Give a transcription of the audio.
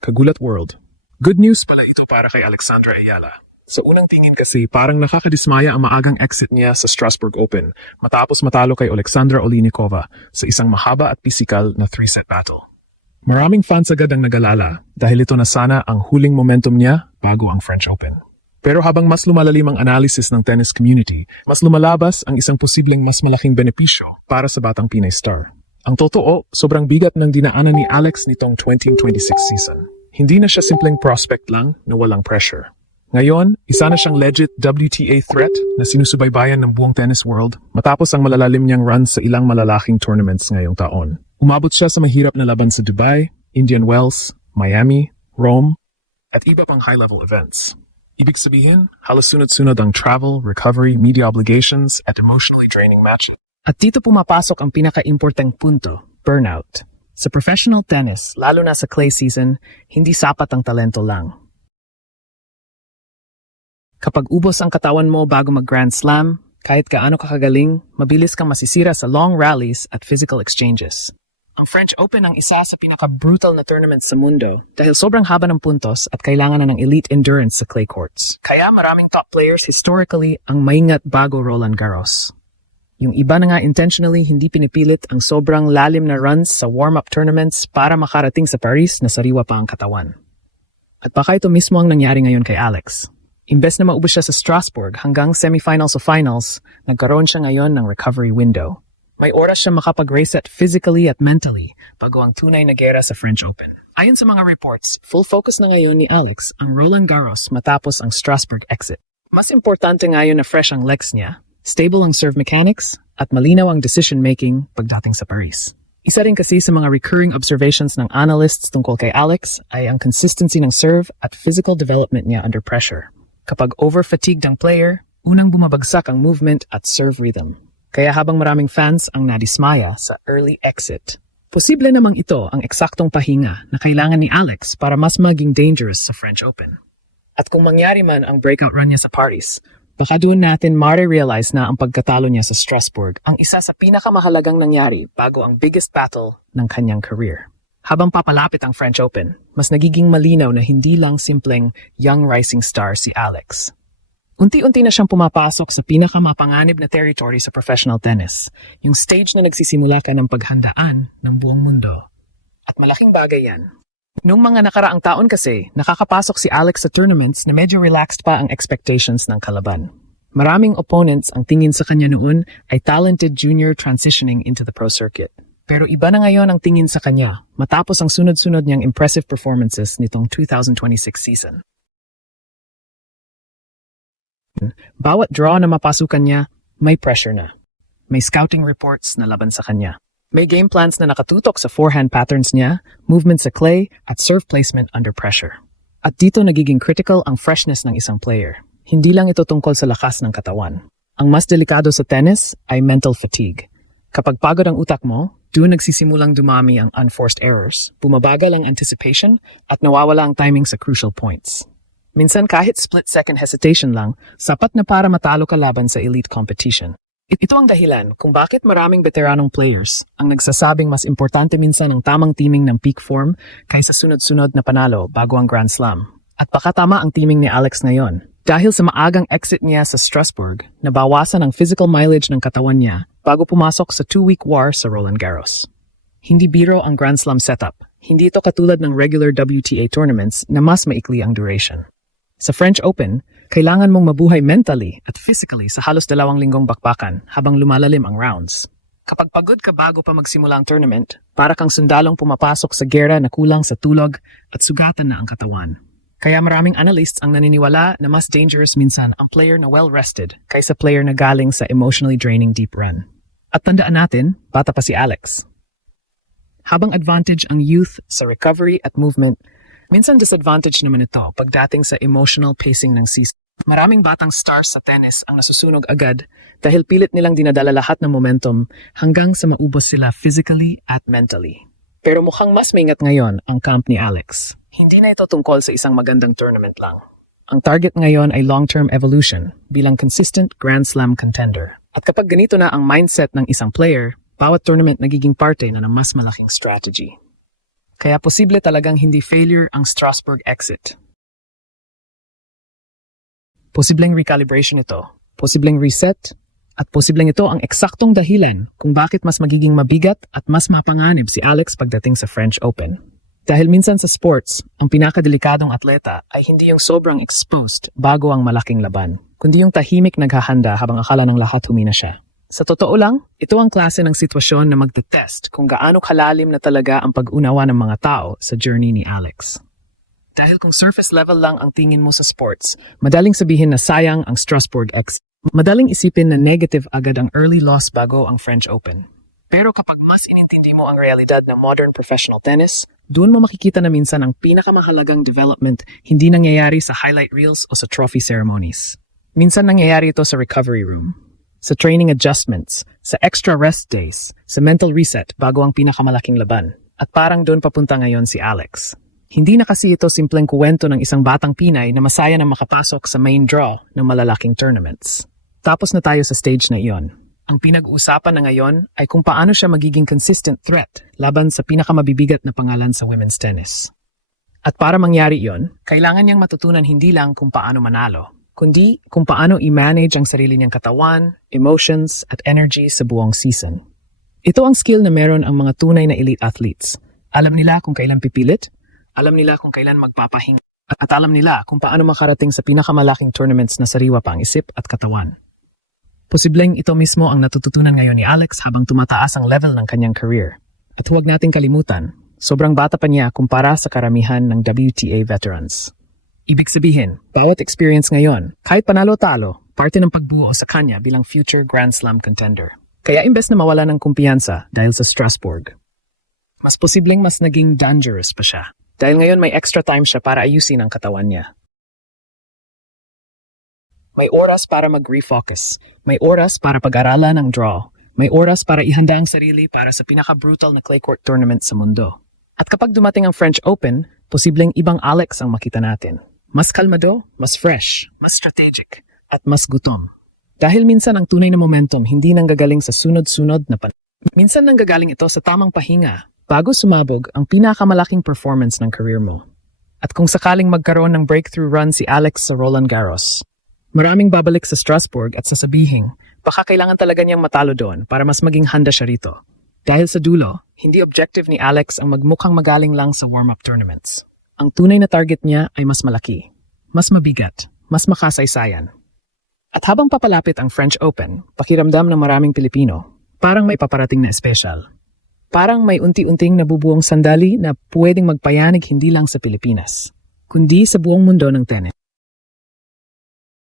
Kagulat World. Good news pala ito para kay Alexandra Ayala. Sa unang tingin kasi parang nakakadismaya ang maagang exit niya sa Strasbourg Open matapos matalo kay Alexandra Olinikova sa isang mahaba at pisikal na 3-set battle. Maraming fans agad ang nagalala dahil ito na sana ang huling momentum niya bago ang French Open. Pero habang mas lumalalim ang analysis ng tennis community, mas lumalabas ang isang posibleng mas malaking benepisyo para sa batang Pinay star. Ang totoo, sobrang bigat ng dinaanan ni Alex nitong 2026 season. Hindi na siya simpleng prospect lang na walang pressure. Ngayon, isa na siyang legit WTA threat na sinusubaybayan ng buong tennis world matapos ang malalalim niyang run sa ilang malalaking tournaments ngayong taon. Umabot siya sa mahirap na laban sa Dubai, Indian Wells, Miami, Rome, at iba pang high-level events. Ibig sabihin, halos sunod-sunod ang travel, recovery, media obligations, at emotionally draining matches. At dito pumapasok ang pinaka-importanteng punto, burnout. Sa professional tennis, lalo na sa clay season, hindi sapat ang talento lang. Kapag ubos ang katawan mo bago mag-Grand Slam, kahit gaano kakagaling, mabilis kang masisira sa long rallies at physical exchanges. Ang French Open ang isa sa pinaka-brutal na tournament sa mundo dahil sobrang haba ng puntos at kailangan na ng elite endurance sa clay courts. Kaya maraming top players historically ang maingat bago Roland Garros. Yung iba na nga intentionally hindi pinipilit ang sobrang lalim na runs sa warm-up tournaments para makarating sa Paris na sariwa pa ang katawan. At baka ito mismo ang nangyari ngayon kay Alex. Imbes na maubos siya sa Strasbourg hanggang semifinals o finals, nagkaroon siya ngayon ng recovery window. May oras siya makapag-reset physically at mentally bago ang tunay na gera sa French Open. Ayon sa mga reports, full focus na ngayon ni Alex ang Roland Garros matapos ang Strasbourg exit. Mas importante ngayon na fresh ang legs niya, stable ang serve mechanics, at malinaw ang decision-making pagdating sa Paris. Isa rin kasi sa mga recurring observations ng analysts tungkol kay Alex ay ang consistency ng serve at physical development niya under pressure. Kapag over-fatigued ang player, unang bumabagsak ang movement at serve rhythm. Kaya habang maraming fans ang nadismaya sa early exit, posible namang ito ang eksaktong pahinga na kailangan ni Alex para mas maging dangerous sa French Open. At kung mangyari man ang breakout run niya sa Paris, baka doon natin ma-realize na ang pagkatalo niya sa Strasbourg ang isa sa pinakamahalagang nangyari bago ang biggest battle ng kanyang career. Habang papalapit ang French Open, mas nagiging malinaw na hindi lang simpleng young rising star si Alex. Unti-unti na siyang pumapasok sa pinakamapanganib na territory sa professional tennis, yung stage na nagsisimula ka ng paghandaan ng buong mundo. At malaking bagay yan. Noong mga nakaraang taon kasi, nakakapasok si Alex sa tournaments na medyo relaxed pa ang expectations ng kalaban. Maraming opponents ang tingin sa kanya noon ay talented junior transitioning into the pro circuit. Pero iba na ngayon ang tingin sa kanya matapos ang sunod-sunod niyang impressive performances nitong 2026 season. Bawat draw na mapasukan niya, may pressure na. May scouting reports na laban sa kanya. May game plans na nakatutok sa forehand patterns niya, movement sa clay, at serve placement under pressure. At dito nagiging critical ang freshness ng isang player. Hindi lang ito tungkol sa lakas ng katawan. Ang mas delikado sa tennis ay mental fatigue. Kapag pagod ang utak mo, doon nagsisimulang dumami ang unforced errors, bumabagal ang anticipation, at nawawala ang timing sa crucial points. Minsan kahit split-second hesitation lang, sapat na para matalo ka laban sa elite competition. Ito ang dahilan kung bakit maraming veteranong players ang nagsasabing mas importante minsan ang tamang teaming ng peak form kaysa sunod-sunod na panalo bago ang Grand Slam. At baka tama ang teaming ni Alex ngayon. Dahil sa maagang exit niya sa Strasbourg, nabawasan ang physical mileage ng katawan niya bago pumasok sa 2-week war sa Roland Garros. Hindi biro ang Grand Slam setup. Hindi ito katulad ng regular WTA tournaments na mas maikli ang duration. Sa French Open, kailangan mong mabuhay mentally at physically sa halos 2 linggong bakbakan habang lumalalim ang rounds. Kapag pagod ka bago pa magsimula ang tournament, para kang sundalong pumapasok sa gera na kulang sa tulog at sugatan na ang katawan. Kaya maraming analysts ang naniniwala na mas dangerous minsan ang player na well-rested kaysa player na galing sa emotionally draining deep run. At tandaan natin, bata pa si Alex. Habang advantage ang youth sa recovery at movement, minsan disadvantage naman ito pagdating sa emotional pacing ng season. Maraming batang stars sa tennis ang nasusunog agad dahil pilit nilang dinadala lahat ng momentum hanggang sa maubos sila physically at mentally. Pero mukhang mas maingat ngayon ang camp ni Alex. Hindi na ito tungkol sa isang magandang tournament lang. Ang target ngayon ay long-term evolution bilang consistent Grand Slam contender. At kapag ganito na ang mindset ng isang player, bawat tournament nagiging parte na ng mas malaking strategy. Kaya posible talagang hindi failure ang Strasbourg exit. Posibleng recalibration ito, posibleng reset, at posibleng ito ang eksaktong dahilan kung bakit mas magiging mabigat at mas mapanganib si Alex pagdating sa French Open. Dahil minsan sa sports, ang pinakadelikadong atleta ay hindi yung sobrang exposed bago ang malaking laban, kundi yung tahimik naghahanda habang akala ng lahat humina siya. Sa totoo lang, ito ang klase ng sitwasyon na magte-test kung gaano kalalim na talaga ang pag-unawa ng mga tao sa journey ni Alex. Dahil kung surface level lang ang tingin mo sa sports, madaling sabihin na sayang ang Strasbourg exit. Madaling isipin na negative agad ang early loss bago ang French Open. Pero kapag mas inintindi mo ang realidad ng modern professional tennis, doon mo makikita na minsan ang pinakamahalagang development hindi nangyayari sa highlight reels o sa trophy ceremonies. Minsan nangyayari ito sa recovery room, sa training adjustments, sa extra rest days, sa mental reset bago ang pinakamalaking laban. At parang doon papunta ngayon si Alex. Hindi na kasi ito simpleng kuwento ng isang batang Pinay na masaya na makapasok sa main draw ng malalaking tournaments. Tapos na tayo sa stage na iyon. Ang pinag-uusapan na ngayon ay kung paano siya magiging consistent threat laban sa pinakamabibigat na pangalan sa women's tennis. At para mangyari iyon, kailangan niyang matutunan hindi lang kung paano manalo, kundi kung paano i-manage ang sarili niyang katawan, emotions, at energy sa buong season. Ito ang skill na meron ang mga tunay na elite athletes. Alam nila kung kailan pipilit, alam nila kung kailan magpapahinga, at alam nila kung paano makarating sa pinakamalaking tournaments na sariwa pa ang isip at katawan. Posibleng ito mismo ang natututunan ngayon ni Alex habang tumataas ang level ng kanyang career. At huwag nating kalimutan, sobrang bata pa niya kumpara sa karamihan ng WTA veterans. Ibig sabihin, bawat experience ngayon, kahit panalo-talo, parte ng pagbuo sa kanya bilang future Grand Slam contender. Kaya imbes na mawala ng kumpiyansa dahil sa Strasbourg, mas posibleng mas naging dangerous pa siya. Dahil ngayon may extra time siya para ayusin ang katawan niya. May oras para mag-refocus. May oras para pag-aralan ang draw. May oras para ihanda ang sarili para sa pinaka-brutal na clay court tournament sa mundo. At kapag dumating ang French Open, posibleng ibang Alex ang makita natin. Mas kalmado, mas fresh, mas strategic, at mas gutom. Dahil minsan ang tunay na momentum hindi nanggagaling sa sunod-sunod na minsan nanggagaling ito sa tamang pahinga bago sumabog ang pinakamalaking performance ng career mo. At kung sakaling magkaroon ng breakthrough run si Alex sa Roland Garros, maraming babalik sa Strasbourg at sasabihin, baka kailangan talaga niyang matalo doon para mas maging handa siya rito. Dahil sa dulo, hindi objective ni Alex ang magmukhang magaling lang sa warm-up tournaments. Ang tunay na target niya ay mas malaki, mas mabigat, mas makasaysayan. At habang papalapit ang French Open, pakiramdam ng maraming Pilipino, parang may paparating na espesyal. Parang may unti-unting nabubuong sandali na pwedeng magpayanig hindi lang sa Pilipinas, kundi sa buong mundo ng tennis.